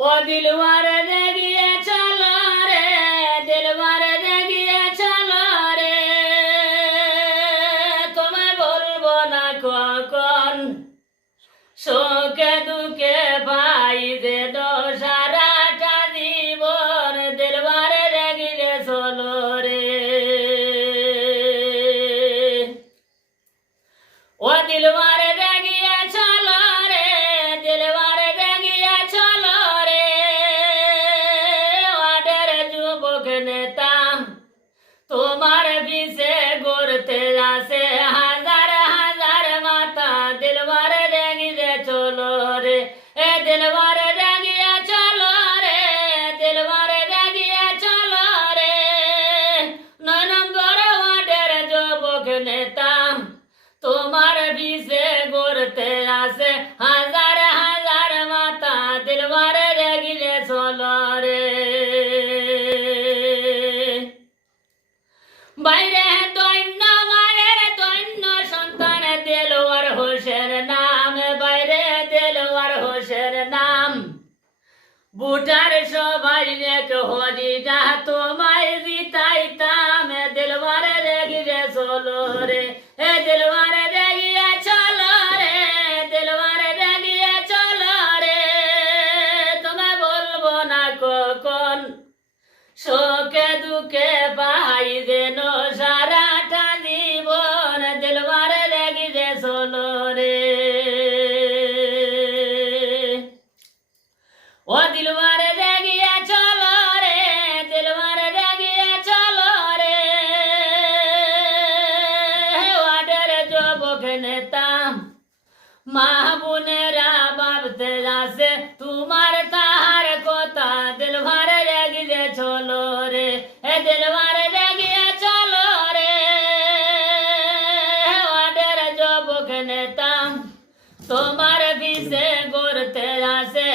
ও দিলওয়ার দেখিয়ে চলো রে রে। না কখন শোকে দুঃখে दिलवार रह गया चलो चलो रे। नंबर वाटर जो भुगनेता तुम्हारे বুটার সবাই এক হরি যা তোমায় জিতাইতাম দিলবার রেগিয়ে চলো রে, এ দিলবার রেগিয়ে চলো রে দিলবার घनताम महाबुनेरा बाप तेरा से तू मारता हर कोता दिल भर जागी दे छोलो रे। ए दिल भर जागी दे छोलो रे वाडेर जो बुखने तम तो मार भी से गोर तेरा से